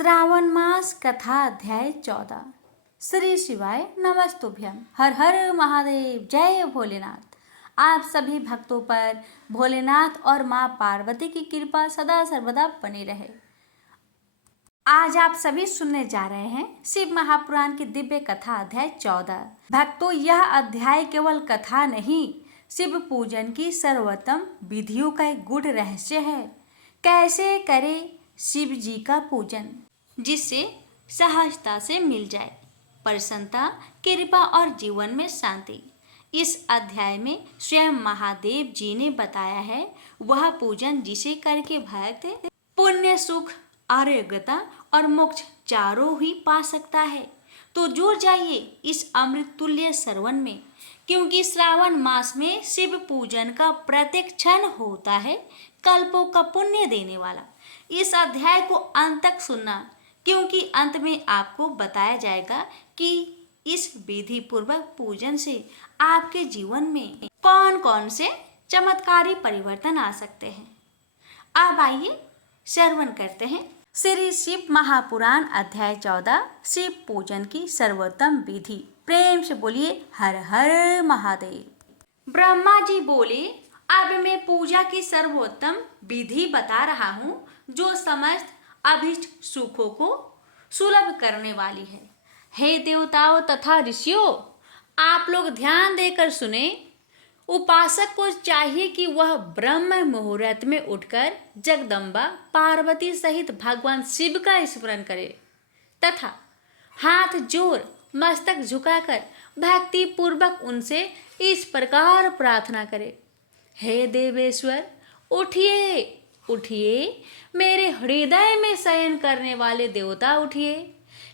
श्रावण मास कथा अध्याय 14। श्री शिवाय नमस्तुभ्यम। हर हर महादेव, जय भोलेनाथ। आप सभी भक्तों पर भोलेनाथ और माँ पार्वती की कृपा सदा सर्वदा बनी रहे। आज आप सभी सुनने जा रहे हैं शिव महापुराण की दिव्य कथा अध्याय 14। भक्तों, यह अध्याय केवल कथा नहीं, शिव पूजन की सर्वोत्तम विधियों का एक गूढ़ रहस्य है। कैसे करें शिव जी का पूजन जिससे सहजता से मिल जाए प्रसन्नता, कृपा और जीवन में शांति। इस अध्याय में स्वयं महादेव जी ने बताया है वह पूजन जिसे करके भक्त पुण्य, सुख, आरोग्यता और मोक्ष चारों ही पा सकता है। तो जुड़ जाइए इस अमृत तुल्य श्रवण में, क्योंकि श्रावण मास में शिव पूजन का प्रत्येक क्षण होता है कल्पों का पुण्य देने वाला। इस अध्याय को अंत तक सुनना, क्योंकि अंत में आपको बताया जाएगा कि इस विधि पूर्वक पूजन से आपके जीवन में कौन कौन से चमत्कारी परिवर्तन आ सकते हैं। अब आइए श्रवण करते हैं श्री शिव महापुराण अध्याय 14, शिव पूजन की सर्वोत्तम विधि। प्रेम से बोलिए हर हर महादेव। ब्रह्मा जी बोले, अब मैं पूजा की सर्वोत्तम विधि बता रहा हूँ जो समस्त अभीष्ट सुखों को सुलभ करने वाली है। हे देवताओं तथा ऋषियों, आप लोग ध्यान देकर सुने। उपासक को चाहिए कि वह ब्रह्म मुहूर्त में उठकर जगदम्बा पार्वती सहित भगवान शिव का स्मरण करे तथा हाथ जोड़ मस्तक झुकाकर भक्ति पूर्वक उनसे इस प्रकार प्रार्थना करे। हे देवेश्वर, उठिए उठिए, मेरे हृदय में शयन करने वाले देवता उठिए।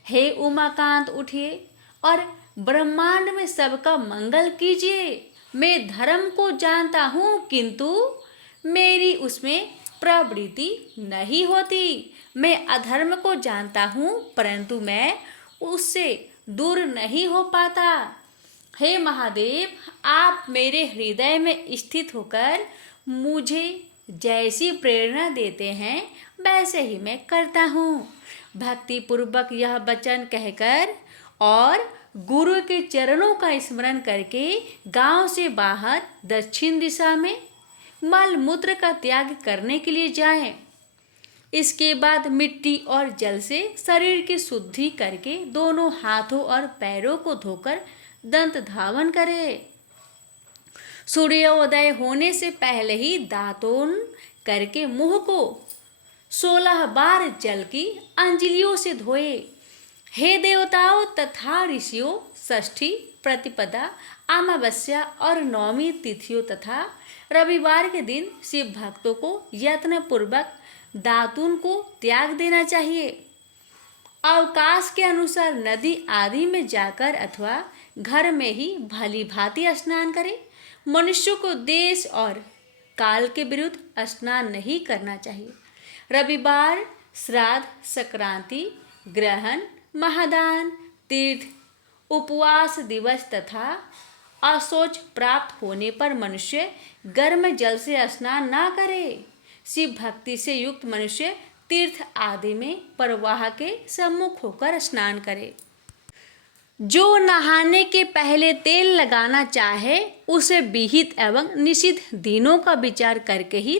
हे उमाकांत, उठिए और ब्रह्मांड में सबका मंगल कीजिए। मैं धर्म को जानता हूँ, किंतु मेरी उसमें प्रवृत्ति नहीं होती। मैं अधर्म को जानता हूँ, परंतु मैं उससे दूर नहीं हो पाता। हे महादेव, आप मेरे हृदय में स्थित होकर मुझे जैसी प्रेरणा देते हैं वैसे ही मैं करता हूँ। भक्ति पूर्वक यह वचन कहकर और गुरु के चरणों का स्मरण करके गांव से बाहर दक्षिण दिशा में मल मूत्र का त्याग करने के लिए जाएं। इसके बाद मिट्टी और जल से शरीर की शुद्धि करके दोनों हाथों और पैरों को धोकर दंत धावन करें। सूर्योदय होने से पहले ही दातून करके मुंह को 16 बार जल की अंजलियों से धोए। हे देवताओं तथा ऋषियों, षष्ठी, प्रतिपदा, अमावस्या और नवमी तिथियों तथा रविवार के दिन शिव भक्तों को यत्न पूर्वक दातून को त्याग देना चाहिए। अवकाश के अनुसार नदी आदि में जाकर अथवा घर में ही भली भांति स्नान करें। मनुष्य को देश और काल के विरुद्ध स्नान नहीं करना चाहिए। रविवार, श्राद्ध, संक्रांति, ग्रहण, महादान, तीर्थ, उपवास दिवस तथा अशौच प्राप्त होने पर मनुष्य गर्म जल से स्नान ना करे। शिव भक्ति से युक्त मनुष्य तीर्थ आदि में प्रवाह के सम्मुख होकर स्नान करे। जो नहाने के पहले तेल लगाना चाहे उसे विहित एवं निषिद्ध दिनों का विचार करके ही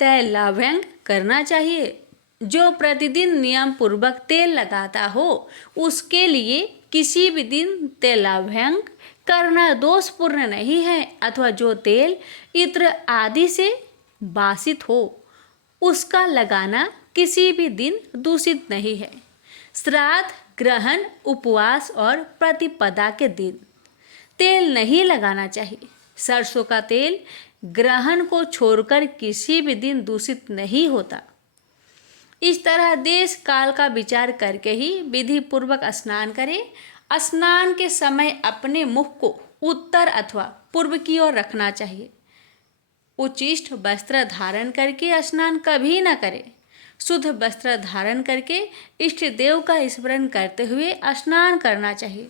तैलाभ्यंग करना चाहिए। जो प्रतिदिन नियम पूर्वक तेल लगाता हो उसके लिए किसी भी दिन तैलाभ्यंग करना दोषपूर्ण नहीं है, अथवा जो तेल इत्र आदि से बासित हो उसका लगाना किसी भी दिन दूषित नहीं है। श्राद्ध, ग्रहण, उपवास और प्रतिपदा के दिन तेल नहीं लगाना चाहिए। सरसों का तेल ग्रहण को छोड़कर किसी भी दिन दूषित नहीं होता। इस तरह देश काल का विचार करके ही विधि पूर्वक स्नान करें। स्नान के समय अपने मुख को उत्तर अथवा पूर्व की ओर रखना चाहिए। उचिष्ट वस्त्र धारण करके स्नान कभी न करें। शुद्ध वस्त्र धारण करके इष्ट देव का स्मरण करते हुए स्नान करना चाहिए।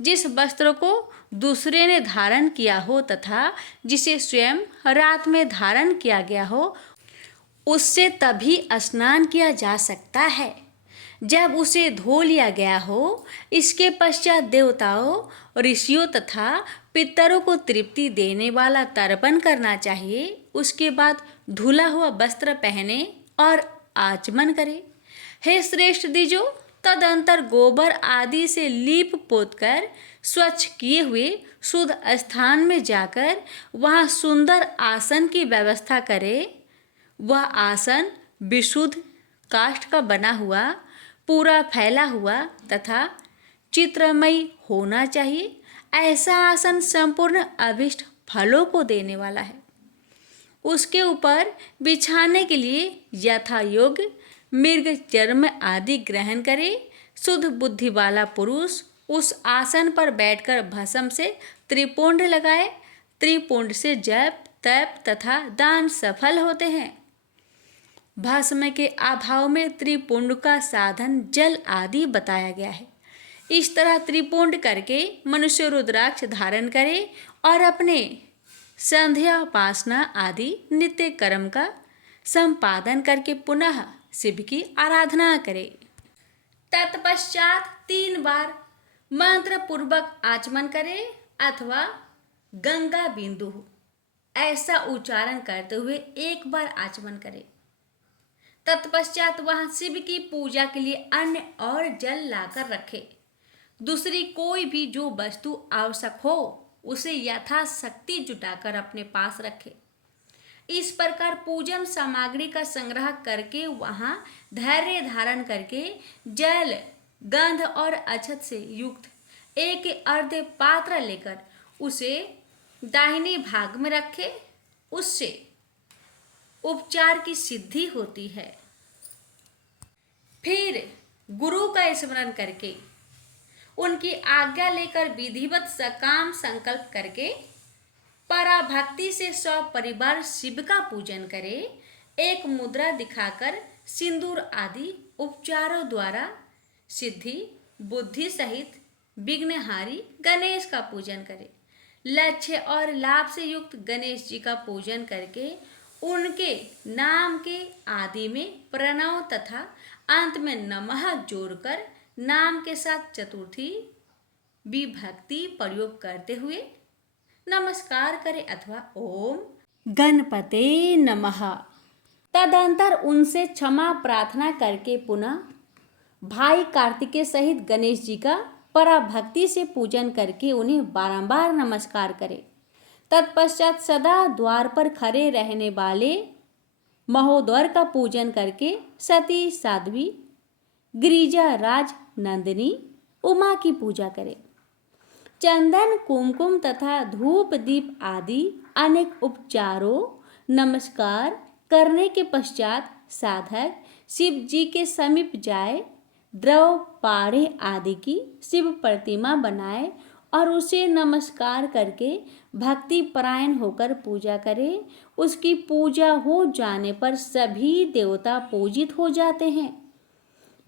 जिस वस्त्र को दूसरे ने धारण किया हो तथा जिसे स्वयं रात में धारण किया गया हो उससे तभी स्नान किया जा सकता है। जब उसे धो लिया गया हो, इसके पश्चात देवताओं, ऋषियों तथा पितरों को तृप्ति देने वाला तर्पण करना चाहिए। उसके बाद धुला हुआ वस्त्र पहने और आचमन करे। हे श्रेष्ठ द्विजों, तदंतर गोबर आदि से लीप पोत कर स्वच्छ किए हुए शुद्ध स्थान में जाकर वहाँ सुंदर आसन की व्यवस्था करे। वह आसन विशुद्ध काष्ठ का बना हुआ, पूरा फैला हुआ तथा चित्रमयी होना चाहिए। ऐसा आसन संपूर्ण अभिष्ट फलों को देने वाला है। उसके ऊपर बिछाने के लिए यथा योग्य मृग चर्म आदि ग्रहण करे। शुद्ध बुद्धि वाला पुरुष उस आसन पर बैठकर भस्म से त्रिपुंड लगाए। त्रिपुंड से जप, तप तथा दान सफल होते हैं। भस्म के अभाव में त्रिपुंड का साधन जल आदि बताया गया है। इस तरह त्रिपुंड करके मनुष्य रुद्राक्ष धारण करे और अपने संध्या उपासना आदि नित्य कर्म का संपादन करके पुनः शिव की आराधना करे। तत्पश्चात 3 बार मंत्र पूर्वक आचमन करे अथवा गंगा बिंदु ऐसा उच्चारण करते हुए 1 बार आचमन करे। तत्पश्चात वहां शिव की पूजा के लिए अन्न और जल लाकर रखे। दूसरी कोई भी जो वस्तु आवश्यक हो उसे यथाशक्ति जुटाकर अपने पास रखे। इस प्रकार पूजन सामग्री का संग्रह करके वहां धैर्य धारण करके जल, गंध और अक्षत से युक्त एक अर्ध पात्र लेकर उसे दाहिने भाग में रखे। उससे उपचार की सिद्धि होती है। फिर गुरु का स्मरण करके उनकी आज्ञा लेकर विधिवत सकाम संकल्प करके पराभक्ति से सपरिवार शिव का पूजन करे। एक मुद्रा दिखाकर सिंदूर आदि उपचारों द्वारा सिद्धि बुद्धि सहित विघ्नहारी गणेश का पूजन करे। लक्ष्य और लाभ से युक्त गणेश जी का पूजन करके उनके नाम के आदि में प्रणव तथा अंत में नमः जोड़कर नाम के साथ चतुर्थी विभक्ति प्रयोग करते हुए नमस्कार करें अथवा ओम गणपते नमः। तदंतर उनसे क्षमा प्रार्थना करके पुनः भाई कार्तिकेय सहित गणेश जी का पराभक्ति से पूजन करके उन्हें बारंबार नमस्कार करें। तत्पश्चात सदा द्वार पर खड़े रहने वाले महोदर का पूजन करके सती साध्वी गिरिजा राज नंदिनी उमा की पूजा करें। चंदन, कुमकुम तथा धूप दीप आदि अनेक उपचारों नमस्कार करने के पश्चात साधक शिव जी के समीप जाए, द्रव पाढ़े आदि की शिव प्रतिमा बनाए और उसे नमस्कार करके भक्ति परायण होकर पूजा करे। उसकी पूजा हो जाने पर सभी देवता पूजित हो जाते हैं।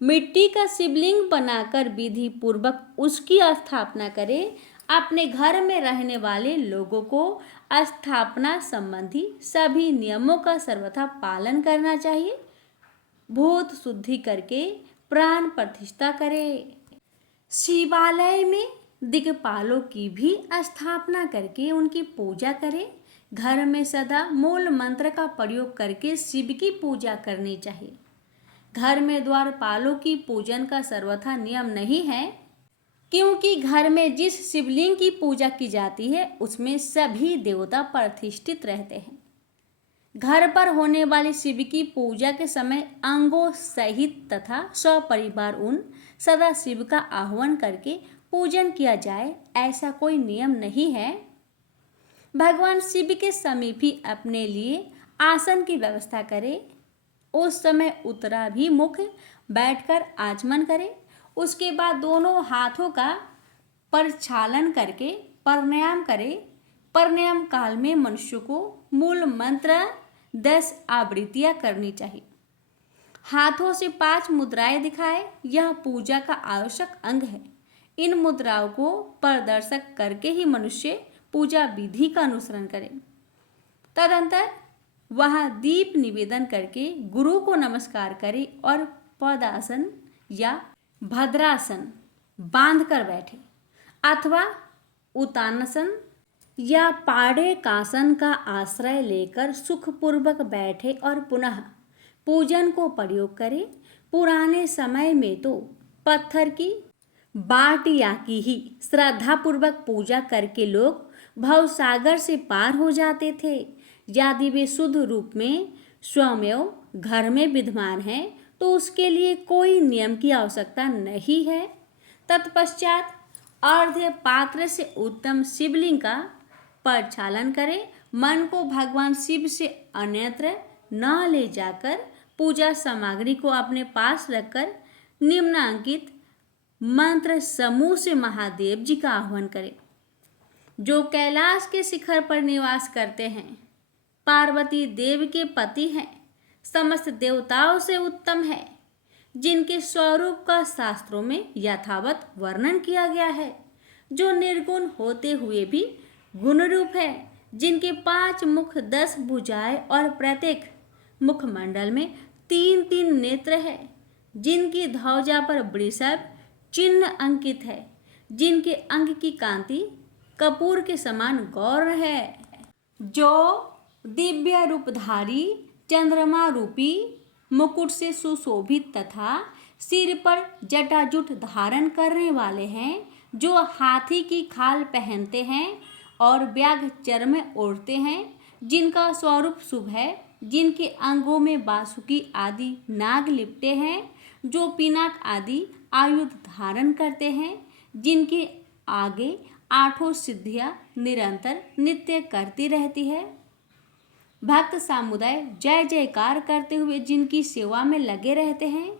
मिट्टी का शिवलिंग बनाकर विधि पूर्वक उसकी स्थापना करें। अपने घर में रहने वाले लोगों को स्थापना संबंधी सभी नियमों का सर्वथा पालन करना चाहिए। भूत शुद्धि करके प्राण प्रतिष्ठा करें। शिवालय में दिक्पालों की भी स्थापना करके उनकी पूजा करें। घर में सदा मूल मंत्र का प्रयोग करके शिव की पूजा करनी चाहिए। घर में द्वारपालों की पूजन का सर्वथा नियम नहीं है, क्योंकि घर में जिस शिवलिंग की पूजा की जाती है उसमें सभी देवता प्रतिष्ठित रहते हैं। घर पर होने वाली शिव की पूजा के समय अंगों सहित तथा सपरिवार उन सदा शिव का आह्वान करके पूजन किया जाए, ऐसा कोई नियम नहीं है। भगवान शिव के समीप ही अपने लिए आसन की व्यवस्था करें। उस समय उत्तराभिमुख बैठकर आचमन करें। उसके बाद दोनों हाथों का प्रक्षालन करके प्राणायाम करें। प्राणायाम काल में मनुष्य को मूल मंत्र 10 आवृत्तियां करनी चाहिए। हाथों से 5 मुद्राएं दिखाए। यह पूजा का आवश्यक अंग है। इन मुद्राओं को प्रदर्शक करके ही मनुष्य पूजा विधि का अनुसरण करे। तदंतर वहाँ दीप निवेदन करके गुरु को नमस्कार करे और पदासन या भद्रासन बांध कर बैठे अथवा उत्तानासन या पाड़ेकासन का आश्रय लेकर सुखपूर्वक बैठे और पुनः पूजन को प्रयोग करें। पुराने समय में तो पत्थर की बाटिया की ही श्रद्धापूर्वक पूजा करके लोग भवसागर से पार हो जाते थे। यदि वे शुद्ध रूप में स्वयं घर में विद्यमान हैं तो उसके लिए कोई नियम की आवश्यकता नहीं है। तत्पश्चात अर्घ्य पात्र से उत्तम शिवलिंग का प्रक्षालन करें। मन को भगवान शिव से अन्यत्र न ले जाकर पूजा सामग्री को अपने पास रखकर निम्नांकित मंत्र समूह से महादेव जी का आह्वान करें। जो कैलाश के शिखर पर निवास करते हैं, पार्वती देव के पति हैं, समस्त देवताओं से उत्तम है, जिनके स्वरूप का शास्त्रों में यथावत वर्णन किया गया है, जो निर्गुण होते हुए भी गुण रूप है, जिनके 5 मुख 10 भुजाएं और प्रत्येक मुखमंडल में 3-3 नेत्र है, जिनकी ध्वजा पर वृषभ चिन्ह अंकित है, जिनके अंग की कांति कपूर के समान गौर है, जो दिव्य रूपधारी चंद्रमा रूपी मुकुट से सुशोभित तथा सिर पर जटाजूट धारण करने वाले हैं, जो हाथी की खाल पहनते हैं और व्याघ्र चर्म ओढ़ते हैं, जिनका स्वरूप शुभ है, जिनके अंगों में बासुकी आदि नाग लिपटे हैं, जो पिनाक आदि आयुध धारण करते हैं, जिनके आगे 8 सिद्धियां निरंतर नित्य करती रहती है। भक्त समुदाय जय जयकार करते हुए जिनकी सेवा में लगे रहते हैं,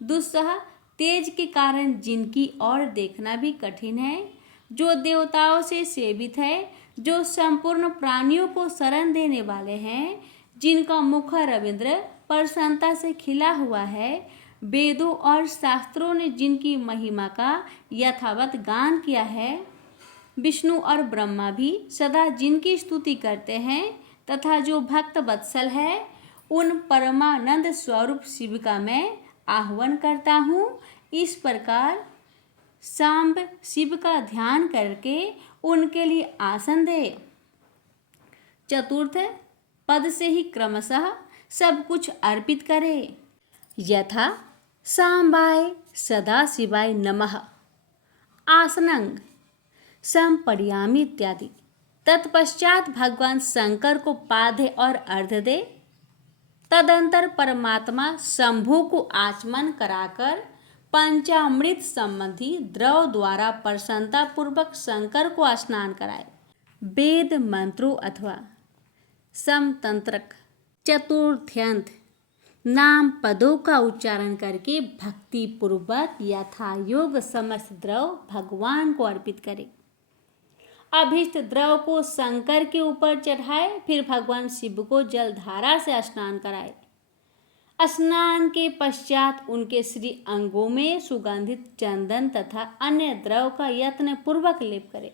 दुस्सह तेज के कारण जिनकी ओर देखना भी कठिन है, जो देवताओं से सेवित है, जो संपूर्ण प्राणियों को शरण देने वाले हैं, जिनका मुख रविंद्र प्रसन्नता से खिला हुआ है, वेदों और शास्त्रों ने जिनकी महिमा का यथावत गान किया है, विष्णु और ब्रह्मा भी सदा जिनकी स्तुति करते हैं, तथा जो भक्त वत्सल है, उन परमानंद स्वरूप शिव का मैं आह्वान करता हूँ। इस प्रकार सांब शिव का ध्यान करके उनके लिए आसन दे। चतुर्थ पद से ही क्रमशः सब कुछ अर्पित करे। यथा सांबाय सदा शिवाय नमः आसनंग संपर्यामी इत्यादि। तत्पश्चात भगवान शंकर को पाद्य और अर्घ्य दे। तदंतर परमात्मा शंभु को आचमन कराकर पंचामृत संबंधी द्रव द्वारा प्रसन्नता पूर्वक शंकर को स्नान कराए। वेद मंत्रों अथवा समतंत्रक चतुर्थ्यंत नाम पदों का उच्चारण करके भक्ति पूर्वक यथा योग समस्त द्रव भगवान को अर्पित करे। अभीष्ट द्रव को शंकर के ऊपर चढ़ाए, फिर भगवान शिव को जलधारा से स्नान कराए। स्नान के पश्चात उनके श्री अंगों में सुगंधित चंदन तथा अन्य द्रव का यत्न पूर्वक लेप करे।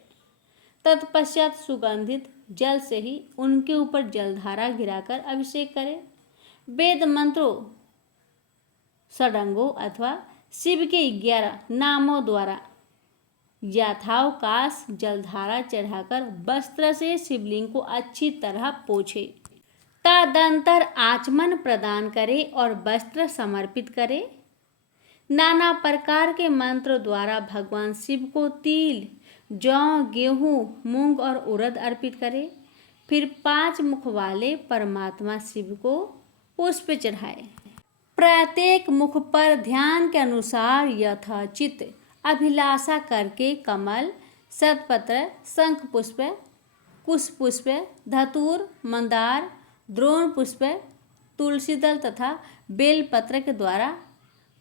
तत्पश्चात सुगंधित जल से ही उनके ऊपर जलधारा गिराकर अभिषेक करे। वेद मंत्रों षडंगों अथवा शिव के 11 नामों द्वारा यथावकाश जलधारा चढ़ाकर वस्त्र से शिवलिंग को अच्छी तरह पोछे। तदंतर आचमन प्रदान करे और वस्त्र समर्पित करे। नाना प्रकार के मंत्र द्वारा भगवान शिव को तिल, जौ, गेहूँ, मूंग और उड़द अर्पित करे। फिर 5 मुख वाले परमात्मा शिव को पुष्प चढ़ाए। प्रत्येक मुख पर ध्यान के अनुसार यथाचित अभिलाषा करके कमल, शतपत्र, शंख पुष्प, कुश पुष्प, धतूर, मंदार, द्रोण पुष्प, तुलसी दल तथा बेलपत्र के द्वारा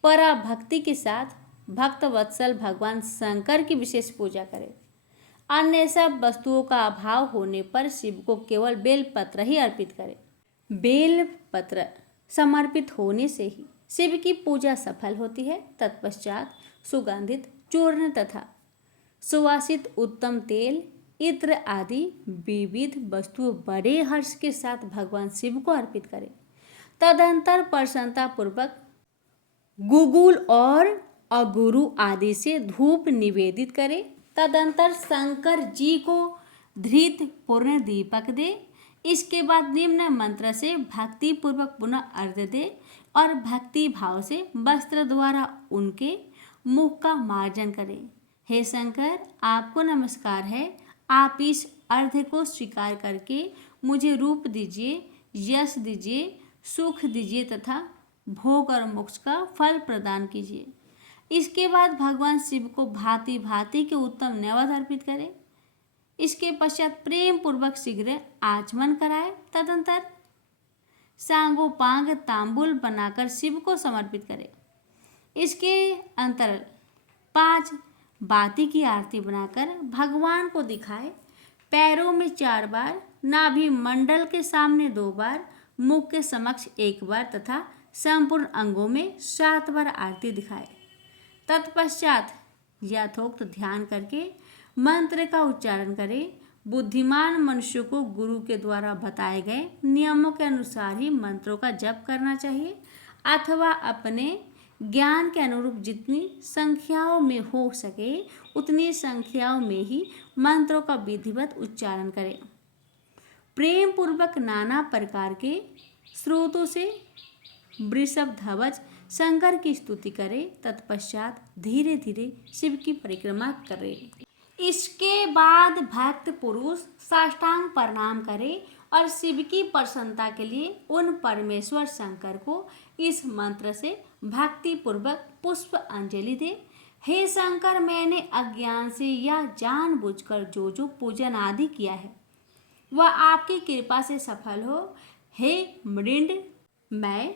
पराभक्ति के साथ भक्त वत्सल भगवान शंकर की विशेष पूजा करें। अन्य सब वस्तुओं का अभाव होने पर शिव को केवल बेलपत्र ही अर्पित करें। बेलपत्र समर्पित होने से ही शिव की पूजा सफल होती है। तत्पश्चात सुगंधित चूर्ण तथा सुवासित उत्तम तेल, इत्र आदि विविध वस्तु बड़े हर्ष के साथ भगवान शिव को अर्पित करें। तदंतर प्रसन्नता पूर्वक गुगुल और अगुरु आदि से धूप निवेदित करे। तदंतर शंकर जी को धृत पूर्ण दीपक दे। इसके बाद निम्न मंत्र से भक्ति पूर्वक पुनः अर्घ्य दे और भक्ति भाव से वस्त्र द्वारा उनके मुख का मार्जन करे। हे शंकर, आपको नमस्कार है। आप इस अर्घ्य को स्वीकार करके मुझे रूप दीजिए, यश दीजिए, सुख दीजिए तथा भोग और मोक्ष का फल प्रदान कीजिए। इसके बाद भगवान शिव को भांति भांति के उत्तम नैवेद्य अर्पित करें। इसके पश्चात प्रेम पूर्वक शीघ्र आचमन कराए। तदंतर सांगोपांग तांबुल बनाकर शिव को समर्पित करें। इसके अंतर 5 बाती की आरती बनाकर भगवान को दिखाए। पैरों में 4 बार, नाभि मंडल के सामने 2 बार, मुख के समक्ष 1 बार तथा संपूर्ण अंगों में 7 बार आरती दिखाए। तत्पश्चात यथोक्त ध्यान करके मंत्र का उच्चारण करें। बुद्धिमान मनुष्य को गुरु के द्वारा बताए गए नियमों के अनुसार ही मंत्रों का जप करना चाहिए अथवा अपने ज्ञान के अनुरूप जितनी संख्याओं में हो सके उतनी संख्याओं में ही मंत्रों का विधिवत उच्चारण करें। प्रेम पूर्वक नाना प्रकार के स्रोतों से वृषभ ध्वज शंकर की स्तुति करें। तत्पश्चात धीरे धीरे शिव की परिक्रमा करें। इसके बाद भक्त पुरुष साष्टांग प्रणाम करे और शिव की प्रसन्नता के लिए उन परमेश्वर शंकर को इस मंत्र से भक्ति पूर्वक पुष्प अंजलि दे। हे शंकर, मैंने अज्ञान से या जानबूझकर जो जो पूजन आदि किया है वह आपकी कृपा से सफल हो। हे मृड, मैं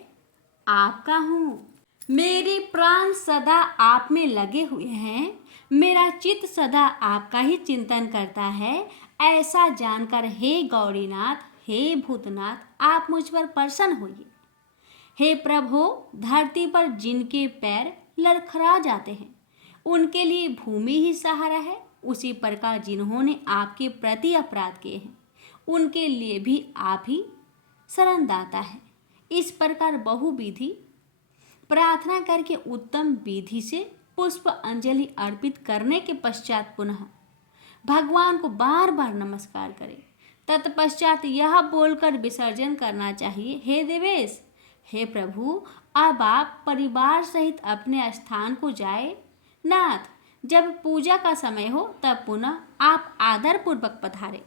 आपका हूँ। मेरे प्राण सदा आप में लगे हुए हैं। मेरा चित्त सदा आपका ही चिंतन करता है। ऐसा जानकर हे गौरीनाथ, हे भूतनाथ, आप मुझ पर प्रसन्न होइए। हे प्रभु, धरती पर जिनके पैर लड़खड़ा जाते हैं उनके लिए भूमि ही सहारा है। उसी प्रकार जिन्होंने आपके प्रति अपराध किए हैं उनके लिए भी आप ही शरणदाता है। इस प्रकार बहुविधि प्रार्थना करके उत्तम विधि से पुष्प अंजलि अर्पित करने के पश्चात पुनः भगवान को बार बार नमस्कार करें। तत्पश्चात यह बोलकर विसर्जन करना चाहिए, हे देवेश, हे प्रभु, अब आप परिवार सहित अपने स्थान को जाए। नाथ, जब पूजा का समय हो तब पुनः आप आदर पूर्वक पधारे।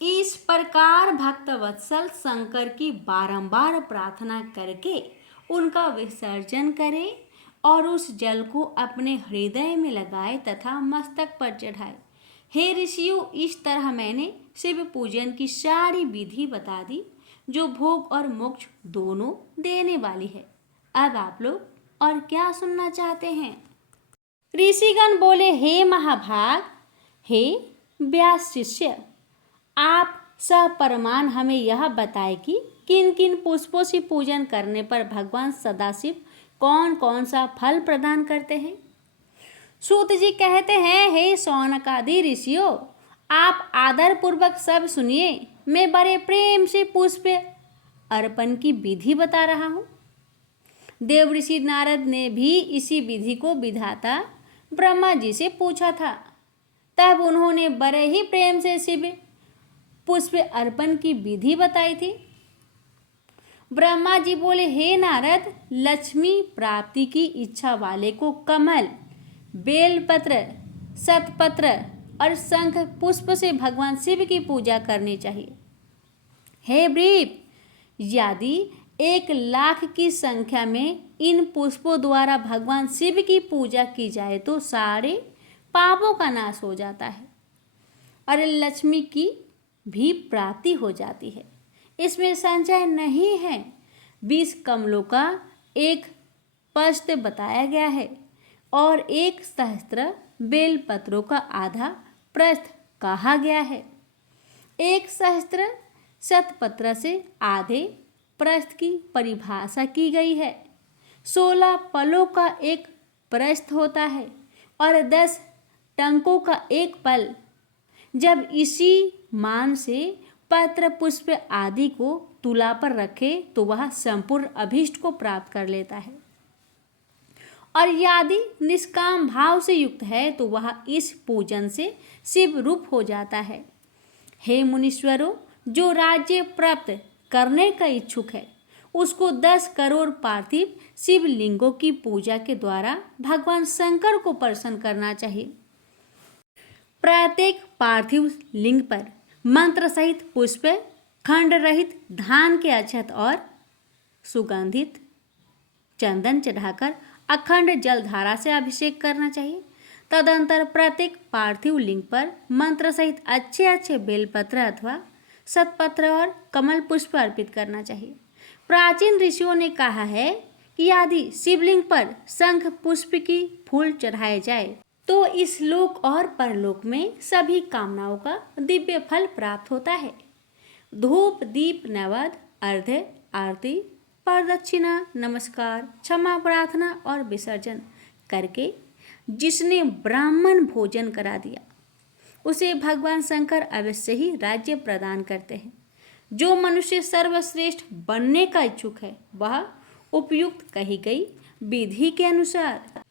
इस प्रकार भक्तवत्सल शंकर की बारंबार प्रार्थना करके उनका विसर्जन करें और उस जल को अपने हृदय में लगाए तथा मस्तक पर चढ़ाए। हे ऋषियों, इस तरह मैंने शिव पूजन की सारी विधि बता दी जो भोग और मोक्ष दोनों देने वाली है। अब आप लोग और क्या सुनना चाहते हैं? ऋषिगण बोले, हे महाभाग, हे व्यास शिष्य, आप सपरमान हमें यह बताए कि किन किन पुष्पों से पूजन करने पर भगवान सदाशिव कौन कौन सा फल प्रदान करते हैं। सूत जी कहते हैं, हे शौनकादि ऋषियों, आप आदर पूर्वक सब सुनिए। मैं बड़े प्रेम से पुष्प अर्पण की विधि बता रहा हूँ। देवऋषि नारद ने भी इसी विधि को विधाता ब्रह्मा जी से पूछा था। तब उन्होंने बड़े ही प्रेम से शिव पुष्प अर्पण की विधि बताई थी। ब्रह्मा जी बोले, हे नारद, लक्ष्मी प्राप्ति की इच्छा वाले को कमल, बेलपत्र, शतपत्र और शंख पुष्प से भगवान शिव की पूजा करनी चाहिए। हे वृप, यदि 1,00,000 की संख्या में इन पुष्पों द्वारा भगवान शिव की पूजा की जाए तो सारे पापों का नाश हो जाता है और लक्ष्मी की भी प्राप्ति हो जाती है। इसमें संशय नहीं है। 20 कमलों का एक पश्च बताया गया है और 1 सहस्त्र बेलपत्रों का आधा प्रस्थ कहा गया है। 1 सहस्त्र शतपत्र से आधे प्रस्थ की परिभाषा की गई है। 16 पलों का एक प्रस्थ होता है और 10 टंकों का एक पल। जब इसी मान से पत्र पुष्प आदि को तुला पर रखे तो वह संपूर्ण अभीष्ट को प्राप्त कर लेता है। और यदि निष्काम भाव से युक्त है तो वह इस पूजन से शिव रूप हो जाता है। हे मुनीश्वरों, जो राज्य प्राप्त करने का इच्छुक है उसको 10 करोड़ पार्थिव शिवलिंगों की पूजा के द्वारा भगवान शंकर को प्रसन्न करना चाहिए। प्रत्येक पार्थिव लिंग पर मंत्र सहित पुष्प, खंड रहित धान के अक्षत और सुगंधित चंदन चढ़ाकर अखंड जलधारा से अभिषेक करना चाहिए। तदंतर प्रत्येक पार्थिव लिंग पर मंत्र सहित अच्छे अच्छे बेलपत्र अथवा सतपत्र और कमल पुष्प अर्पित करना चाहिए। प्राचीन ऋषियों ने कहा है कि यदि शिवलिंग पर शंख पुष्प की फूल चढ़ाए जाए तो इस लोक और परलोक में सभी कामनाओं का दिव्य फल प्राप्त होता है। धूप, दीप, नैवेद्य, अर्घ्य, आरती, प्रदक्षिणा, नमस्कार, क्षमा प्रार्थना और विसर्जन करके जिसने ब्राह्मण भोजन करा दिया उसे भगवान शंकर अवश्य ही राज्य प्रदान करते हैं। जो मनुष्य सर्वश्रेष्ठ बनने का इच्छुक है वह उपयुक्त कही गई विधि के अनुसार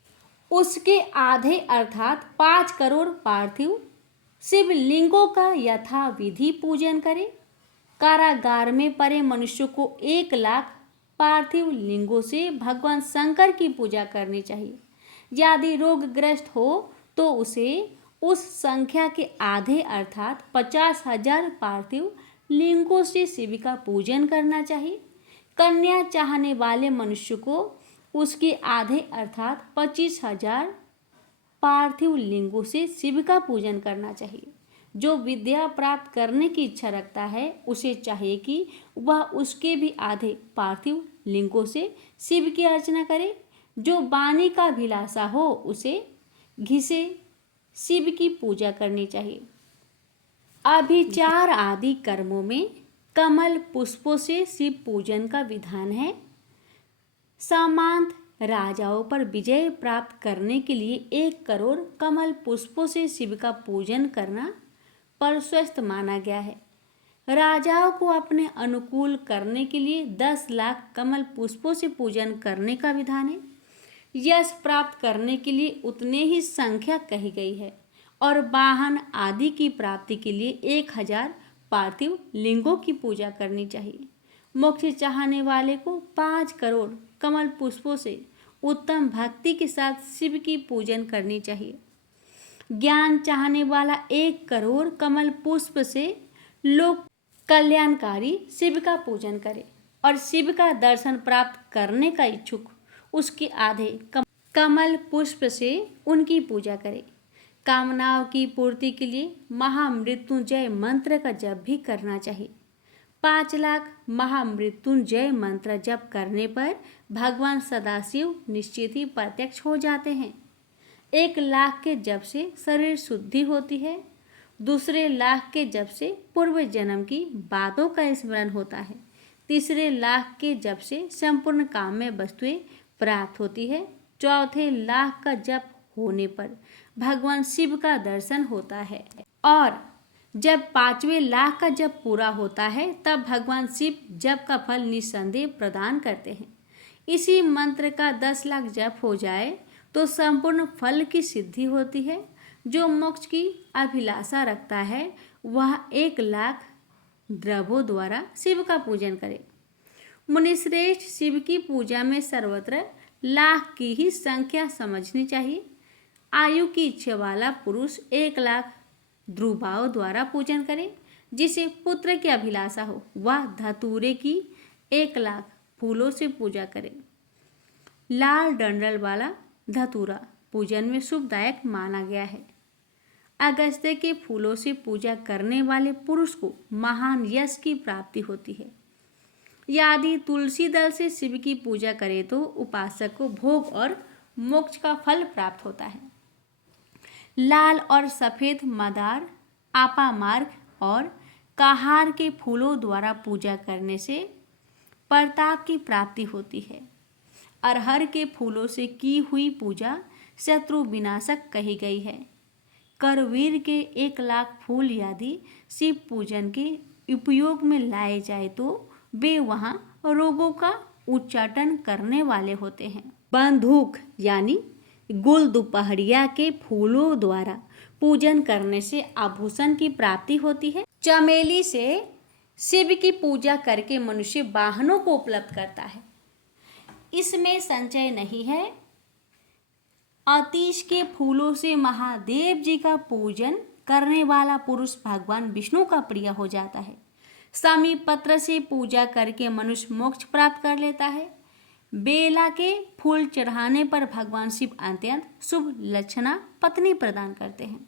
उसके आधे अर्थात 5 करोड़ पार्थिव शिवलिंगों का यथाविधि पूजन करे। कारागार में पड़े मनुष्य को 1 लाख पार्थिव लिंगों से भगवान शंकर की पूजा करनी चाहिए। यदि रोगग्रस्त हो तो उसे उस संख्या के आधे अर्थात 50,000 पार्थिव लिंगों से शिव का पूजन करना चाहिए। कन्या चाहने वाले मनुष्य को उसके आधे अर्थात 25,000 पार्थिव लिंगों से शिव का पूजन करना चाहिए। जो विद्या प्राप्त करने की इच्छा रखता है उसे चाहिए कि वह उसके भी आधे पार्थिव लिंगों से शिव की अर्चना करे। जो वाणी का अभिलाषा हो उसे घी से शिव की पूजा करनी चाहिए। अभिचार आदि कर्मों में कमल पुष्पों से शिव पूजन का विधान है। सामंत राजाओं पर विजय प्राप्त करने के लिए 1 करोड़ कमल पुष्पों से शिव का पूजन करना प्रशस्त माना गया है। राजाओं को अपने अनुकूल करने के लिए 10 लाख कमल पुष्पों से पूजन करने का विधान है। यश प्राप्त करने के लिए उतने ही संख्या कही गई है और वाहन आदि की प्राप्ति के लिए 1000 पार्थिव लिंगों की पूजा करनी चाहिए। मोक्ष चाहने वाले को 5 करोड़ कमल पुष्पों से उत्तम भक्ति के साथ शिव की पूजन करनी चाहिए। ज्ञान चाहने वाला 1 करोड़ कमल पुष्प से लोक कल्याणकारी शिव का पूजन करे और शिव का दर्शन प्राप्त करने का इच्छुक उसके आधे कमल पुष्प से उनकी पूजा करे। कामनाओं की पूर्ति के लिए महामृत्युंजय मंत्र का जप भी करना चाहिए। 5 लाख महामृत्युंजय मंत्र जप करने पर भगवान सदाशिव निश्चित ही प्रत्यक्ष हो जाते हैं। 1 लाख के जप से शरीर शुद्धि होती है। दूसरे लाख के जप से पूर्व जन्म की बातों का स्मरण होता है। तीसरे लाख के जप से संपूर्ण काम्य वस्तुएं प्राप्त होती है। चौथे लाख का जप होने पर भगवान शिव का दर्शन होता है और जब 5वें लाख का जप पूरा होता है तब भगवान शिव जप का फल निस्संदेह प्रदान करते हैं। इसी मंत्र का 10 लाख जप हो जाए तो संपूर्ण फल की सिद्धि होती है। जो मोक्ष की अभिलाषा रखता है वह 1 लाख द्रव्यों द्वारा शिव का पूजन करे। मुनिश्रेष्ठ, शिव की पूजा में सर्वत्र लाख की ही संख्या समझनी चाहिए। आयु की इच्छा वाला पुरुष 1 लाख ध्रुवाओं द्वारा पूजन करे। जिसे पुत्र की अभिलाषा हो वह धतूरे की 1 लाख फूलों से पूजा करे। लाल डंडल वाला धतूरा पूजन में शुभदायक माना गया है। अगस्त्य के फूलों से पूजा करने वाले पुरुष को महान यश की प्राप्ति होती है। यदि तुलसी दल से शिव की पूजा करे तो उपासक को भोग और मोक्ष का फल प्राप्त होता है। लाल और सफेद मदार, आपामार्ग और कहार के फूलों द्वारा पूजा करने से प्रताप की प्राप्ति होती है। अरहर के फूलों से की हुई पूजा शत्रु विनाशक कही गई है। करवीर के 1 लाख फूल यदि शिव पूजन के उपयोग में लाए जाए तो वे वहाँ रोगों का उच्चाटन करने वाले होते हैं। बंदूक यानी गुल दोपहरिया के फूलों द्वारा पूजन करने से आभूषण की प्राप्ति होती है। चमेली से शिव की पूजा करके मनुष्य वाहनों को उपलब्ध करता है। इसमें संचय नहीं है। अतीश के फूलों से महादेव जी का पूजन करने वाला पुरुष भगवान विष्णु का प्रिय हो जाता है। समी पत्र से पूजा करके मनुष्य मोक्ष प्राप्त कर लेता है। बेला के फूल चढ़ाने पर भगवान शिव अत्यंत शुभ लक्षणा पत्नी प्रदान करते हैं।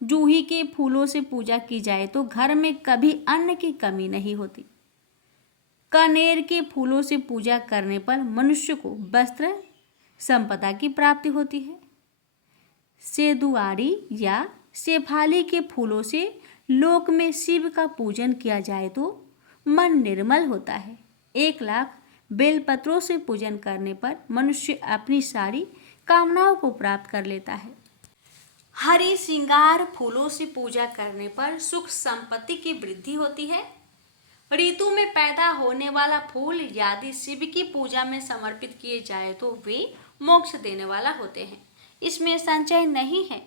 जूही के फूलों से पूजा की जाए तो घर में कभी अन्न की कमी नहीं होती। कनेर के फूलों से पूजा करने पर मनुष्य को वस्त्र संपदा की प्राप्ति होती है। सेदुआरी या शेफाली के फूलों से लोक में शिव का पूजन किया जाए तो मन निर्मल होता है। 1,00,000 बेलपत्रों से पूजन करने पर मनुष्य अपनी सारी कामनाओं को प्राप्त कर लेता है। हरि श्रृंगार फूलों से पूजा करने पर सुख संपत्ति की वृद्धि होती है। ऋतु में पैदा होने वाला फूल यदि शिव की पूजा में समर्पित किए जाए तो वे मोक्ष देने वाला होते हैं। इसमें संचय नहीं है।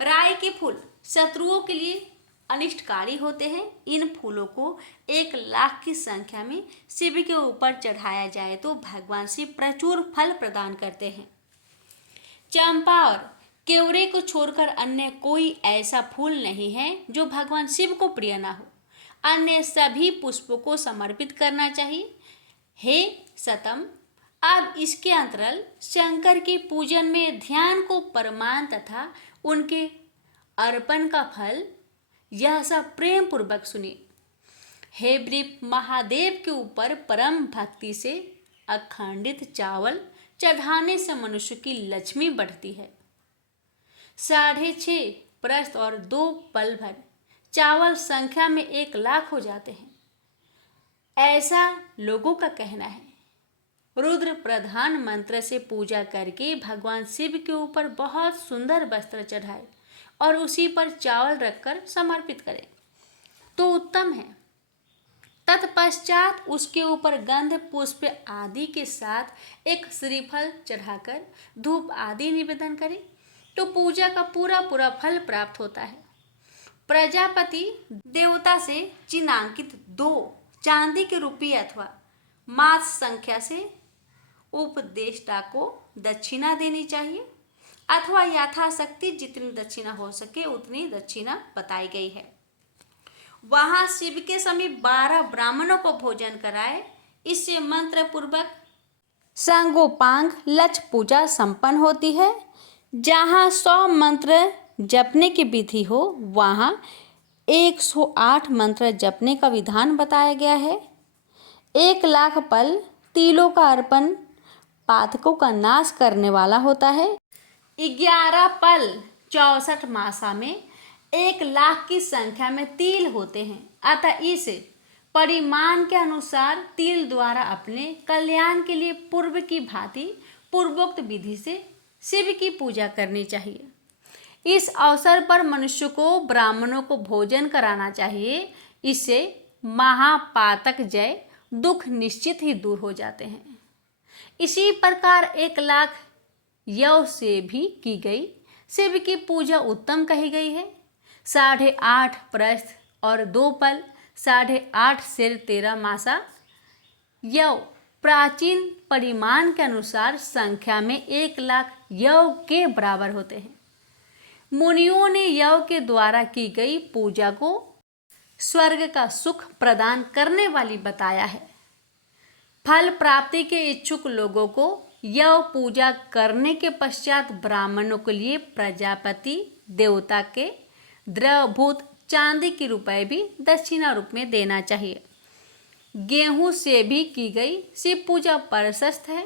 राई के फूल शत्रुओं के लिए अनिष्टकारी होते हैं। इन फूलों को 1,00,000 की संख्या में शिव के ऊपर चढ़ाया जाए तो भगवान शिव प्रचुर फल प्रदान करते हैं। चंपा और केवड़े को छोड़कर अन्य कोई ऐसा फूल नहीं है जो भगवान शिव को प्रिय ना हो। अन्य सभी पुष्पों को समर्पित करना चाहिए। हे सतम, अब इसके अंतराल शंकर के पूजन में ध्यान को प्रमाण तथा उनके अर्पण का फल यह सब प्रेम पूर्वक सुनिए। हे वृप, महादेव के ऊपर परम भक्ति से अखंडित चावल चढ़ाने से मनुष्य की लक्ष्मी बढ़ती है। 6.5 प्रस्थ और 2 पल भर चावल संख्या में 1,00,000 हो जाते हैं, ऐसा लोगों का कहना है। रुद्र प्रधान मंत्र से पूजा करके भगवान शिव के ऊपर बहुत सुंदर वस्त्र चढ़ाए और उसी पर चावल रखकर समर्पित करें तो उत्तम है। तत्पश्चात उसके ऊपर गंध पुष्प आदि के साथ एक श्रीफल चढ़ाकर धूप आदि निवेदन करें तो पूजा का पूरा फल प्राप्त होता है। प्रजापति देवता से चिन्हांकित 2 चांदी के रुपये अथवा मास संख्या से उपदेष्टा को दक्षिणा देनी चाहिए अथवा यथाशक्ति जितनी दक्षिणा हो सके उतनी दक्षिणा बताई गई है। वहां शिव के समीप 12 ब्राह्मणों को भोजन कराए। इससे मंत्र पूर्वक सांगोपांग लक्ष्य पूजा संपन्न होती है। जहाँ 100 मंत्र जपने की विधि हो वहाँ 108 मंत्र जपने का विधान बताया गया है। 1,00,000 पल तिलों का अर्पण पातकों का नाश करने वाला होता है। 11 पल 64 मासा में 1,00,000 की संख्या में तिल होते हैं। अतः इस परिमाण के अनुसार तिल द्वारा अपने कल्याण के लिए पूर्व की भांति पूर्वोक्त विधि से शिव की पूजा करनी चाहिए। इस अवसर पर मनुष्य को ब्राह्मणों को भोजन कराना चाहिए। इससे महापातक जय दुख निश्चित ही दूर हो जाते हैं। इसी प्रकार 1,00,000 यव से भी की गई शिव की पूजा उत्तम कही गई है। 8.5 प्रस्थ और 2 पल 8.5 शेर 13 मासा यव प्राचीन परिमाण के अनुसार संख्या में 1,00,000 यव के बराबर होते हैं। मुनियों ने यव के द्वारा की गई पूजा को स्वर्ग का सुख प्रदान करने वाली बताया है। फल प्राप्ति के इच्छुक लोगों को यव पूजा करने के पश्चात ब्राह्मणों के लिए प्रजापति देवता के द्रवभूत चांदी के रुपए भी दक्षिणा रूप में देना चाहिए। गेहूं से भी की गई शिव पूजा प्रशस्त है।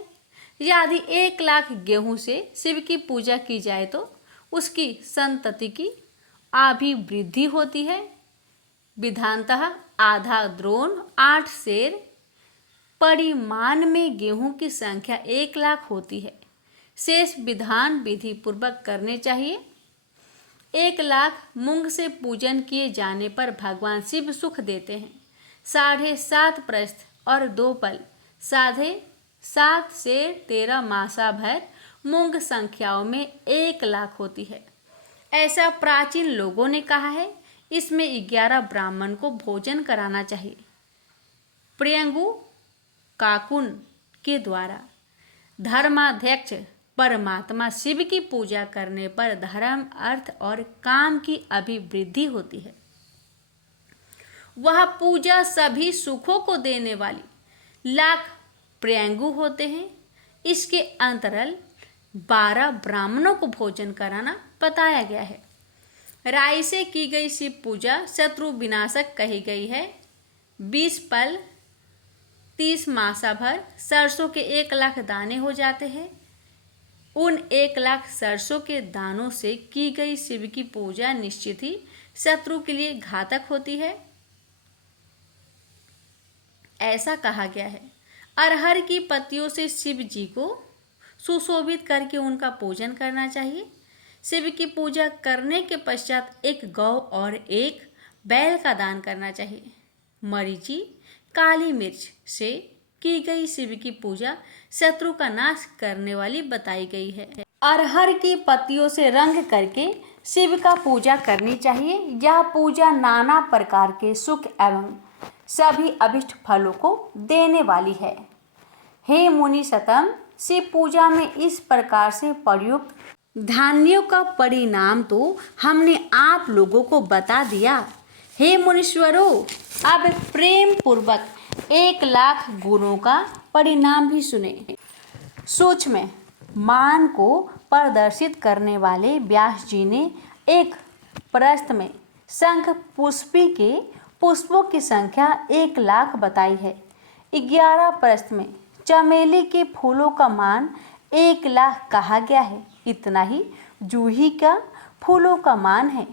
यदि 1,00,000 गेहूं से शिव की पूजा की जाए तो उसकी संतति की अभिवृद्धि होती है। विधानतः आधा द्रोण 8 शेर परिमाण में गेहूं की संख्या 1,00,000 होती है। शेष विधान विधि पूर्वक करने चाहिए। 1,00,000 मूंग से पूजन किए जाने पर भगवान शिव सुख देते हैं। 7.5 प्रस्थ और 2 पल 7 से 13 मासा भर मूंग संख्याओं में 1 लाख होती है, ऐसा प्राचीन लोगों ने कहा है। इसमें 11 ब्राह्मण को भोजन कराना चाहिए। प्रियंगु काकुन के द्वारा धर्माध्यक्ष परमात्मा शिव की पूजा करने पर धर्म, अर्थ और काम की अभिवृद्धि होती है। वह पूजा सभी सुखों को देने वाली लाख प्रियंगु होते हैं। इसके अंतरल 12 ब्राह्मणों को भोजन कराना बताया गया है। राई से की गई शिव पूजा शत्रु विनाशक कही गई है। 20 पल 30 मासा भर सरसों के 1 लाख दाने हो जाते हैं। उन 1 लाख सरसों के दानों से की गई शिव की पूजा निश्चित ही शत्रु के लिए घातक होती है, ऐसा कहा गया है। अरहर की पत्तियों से शिव जी को सुशोभित करके उनका पूजन करना चाहिए। शिव की पूजा करने के पश्चात एक गौ और एक बैल का दान करना चाहिए। मरीची, काली मिर्च से की गई शिव की पूजा शत्रु का नाश करने वाली बताई गई है। अरहर की पत्तियों से रंग करके शिव का पूजा करनी चाहिए। यह पूजा नाना प्रकार के सुख एवं सभी अभिष्ट फलों को देने वाली है। हे मुनि सतम, शिव पूजा में इस प्रकार से प्रयुक्त धान्यों का परिणाम तो हमने आप लोगों को बता दिया। हे मुनीश्वरों, अब प्रेम पूर्वक 1 लाख गुणों का परिणाम भी सुने। सूक्ष्म मान को प्रदर्शित करने वाले व्यास जी ने एक प्रस्थ में शंख पुष्पी के पुष्पों की संख्या 1 लाख बताई है। 11 प्रस्थ में चमेली के फूलों का मान 1 लाख कहा गया है। इतना ही जूही का फूलों का मान है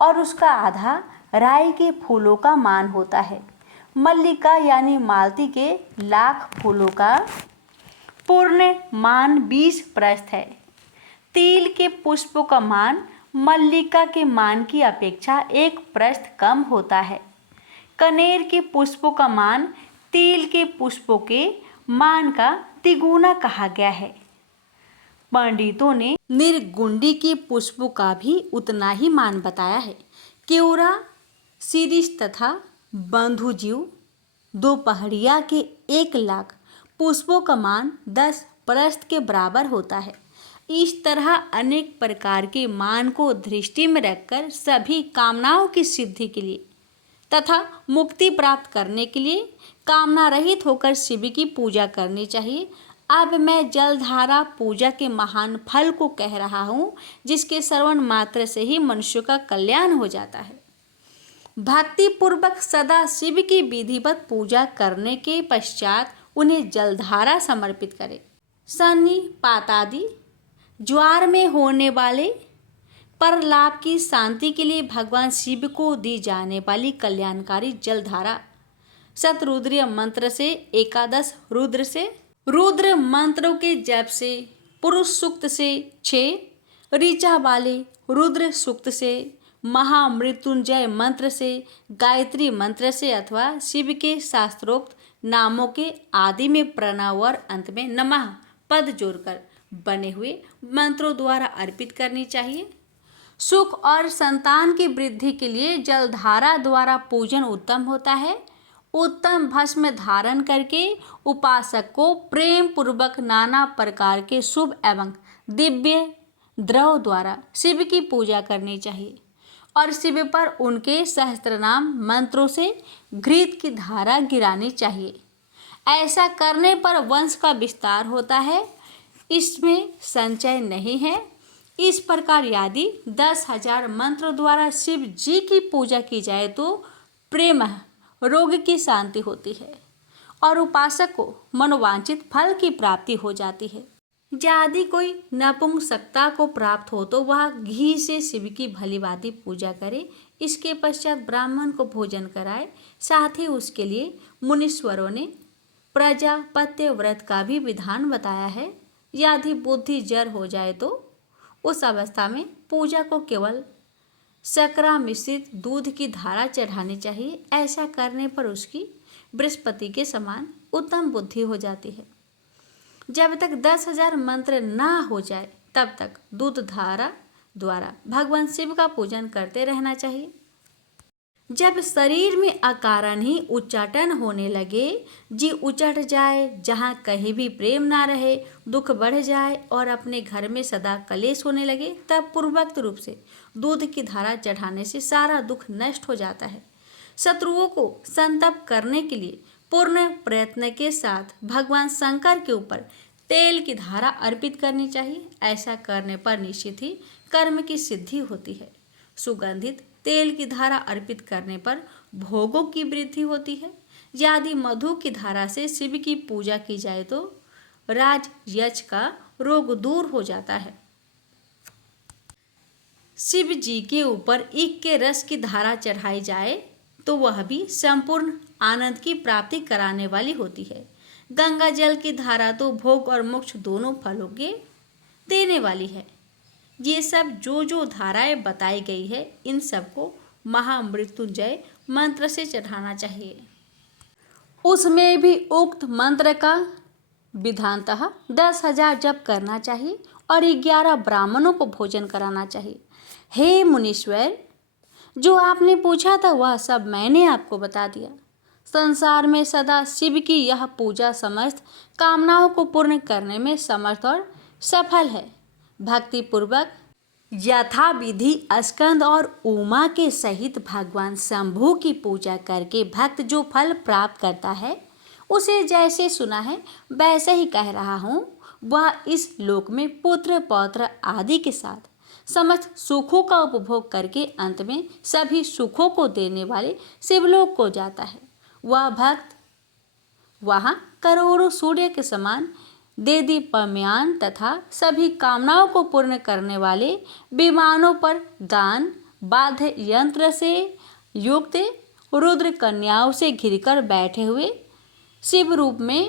और उसका आधा राई के फूलों का मान होता है। मल्लिका यानी मालती के लाख फूलों का पूर्ण मान 20 प्रस्थ है। तिल के पुष्पों का मान मल्लिका के मान की अपेक्षा 1 प्रस्थ कम होता है। कनेर के पुष्पों का मान तिल के पुष्पों के मान का तिगुना कहा गया है। पंडितों ने निर्गुंडी के पुष्पों का भी उतना ही मान बताया है। केवरा, शिरीष तथा बंधुजीव दोपहरिया के 1 लाख पुष्पों का मान 10 प्रस्थ के बराबर होता है। इस तरह अनेक प्रकार के मान को दृष्टि में रखकर सभी कामनाओं की सिद्धि के लिए तथा मुक्ति प्राप्त करने के लिए कामना रहित होकर शिव की पूजा करनी चाहिए। अब मैं जलधारा पूजा के महान फल को कह रहा हूँ, जिसके श्रवण मात्र से ही मनुष्य का कल्याण हो जाता है। भक्ति पूर्वक सदा शिव की विधिवत पूजा करने के पश्चात उन्हें जलधारा समर्पित करें। सन्निपात आदि ज्वार में होने वाले पर लाभ की शांति के लिए भगवान शिव को दी जाने वाली कल्याणकारी जलधारा शतरुद्रीय मंत्र से 11 रुद्र से रुद्र मंत्रों के जप से, पुरुष सूक्त से 6 ऋचा वाले रुद्र सूक्त से, महामृत्युंजय मंत्र से, गायत्री मंत्र से अथवा शिव के शास्त्रोक्त नामों के आदि में प्रणव और अंत में नमः पद जोड़कर बने हुए मंत्रों द्वारा अर्पित करनी चाहिए। सुख और संतान की वृद्धि के लिए जलधारा द्वारा पूजन उत्तम होता है। उत्तम भस्म धारण करके उपासक को प्रेम पूर्वक नाना प्रकार के शुभ एवं दिव्य द्रव द्वारा शिव की पूजा करनी चाहिए और शिव पर उनके सहस्त्रनाम मंत्रों से घृत की धारा गिरानी चाहिए। ऐसा करने पर वंश का विस्तार होता है, इसमें संचय नहीं है। इस प्रकार यदि 10,000 मंत्रों द्वारा शिव जी की पूजा की जाए तो प्रेम रोग की शांति होती है और उपासक को मनोवांछित फल की प्राप्ति हो जाती है। यदि कोई नपुंसकता को प्राप्त हो तो वह घी से शिव की भलीभांति पूजा करे, इसके पश्चात ब्राह्मण को भोजन कराए। साथ ही उसके लिए मुनीश्वरों ने प्रजापत्य व्रत का भी विधान बताया है। यदि बुद्धि जड़ हो जाए तो उस अवस्था में पूजा को केवल सकरा मिश्रित दूध की धारा चढ़ानी चाहिए। ऐसा करने पर उसकी बृहस्पति के समान उत्तम बुद्धि हो जाती है। जब तक 10,000 मंत्र ना हो जाए तब तक दूध धारा द्वारा भगवान शिव का पूजन करते रहना चाहिए। जब शरीर में अकारण ही उच्चाटन होने लगे, जी उचट जाए, जहाँ कहीं भी प्रेम ना रहे, दुख बढ़ जाए और अपने घर में सदा कलेश होने लगे, तब पूर्वोक्त रूप से दूध की धारा चढ़ाने से सारा दुख नष्ट हो जाता है। शत्रुओं को संतप्त करने के लिए पूर्ण प्रयत्न के साथ भगवान शंकर के ऊपर तेल की धारा अर्पित करनी चाहिए। ऐसा करने पर निश्चित ही कर्म की सिद्धि होती है। सुगंधित तेल की धारा अर्पित करने पर भोगों की वृद्धि होती है। यदि मधु की धारा से शिव की पूजा की जाए तो राज यक्ष का रोग दूर हो जाता है। शिव जी के ऊपर ईख के रस की धारा चढ़ाई जाए तो वह भी संपूर्ण आनंद की प्राप्ति कराने वाली होती है। गंगा जल की धारा तो भोग और मोक्ष दोनों फलों के देने वाली है। ये सब जो धाराएं बताई गई है, इन सबको महामृत्युंजय मंत्र से चढ़ाना चाहिए। उसमें भी उक्त मंत्र का विधानतः 10,000 जप करना चाहिए और 11 ब्राह्मणों को भोजन कराना चाहिए। हे मुनीश्वर, जो आपने पूछा था वह सब मैंने आपको बता दिया। संसार में सदा शिव की यह पूजा समस्त कामनाओं को पूर्ण करने में समर्थ और सफल है। भक्ति पूर्वक यथा विधि स्कंद और उमा के सहित भगवान शंभु की पूजा करके भक्त जो फल प्राप्त करता है, उसे जैसे सुना है वैसे ही कह रहा हूँ। वह इस लोक में पुत्र पौत्र आदि के साथ समस्त सुखों का उपभोग करके अंत में सभी सुखों को देने वाले शिवलोक को जाता है। वह भक्त वहाँ करोड़ों सूर्य के समान देदीप्यमान तथा सभी कामनाओं को पूर्ण करने वाले विमानों पर गान वाद्य यंत्र से युक्त रुद्र कन्याओं से घिरकर बैठे हुए शिव रूप में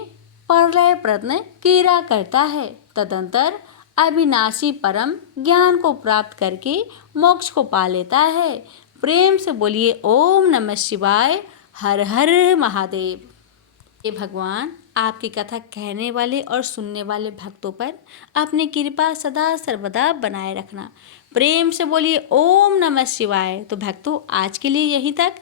प्रलय प्रत्न क्रीड़ा करता है। तदंतर अविनाशी परम ज्ञान को प्राप्त करके मोक्ष को पा लेता है। प्रेम से बोलिए ओम नमः शिवाय, हर हर महादेव। हे भगवान, आपकी कथा कहने वाले और सुनने वाले भक्तों पर अपनी कृपा सदा सर्वदा बनाए रखना। प्रेम से बोलिए ओम नमः शिवाय। तो भक्तों, आज के लिए यहीं तक।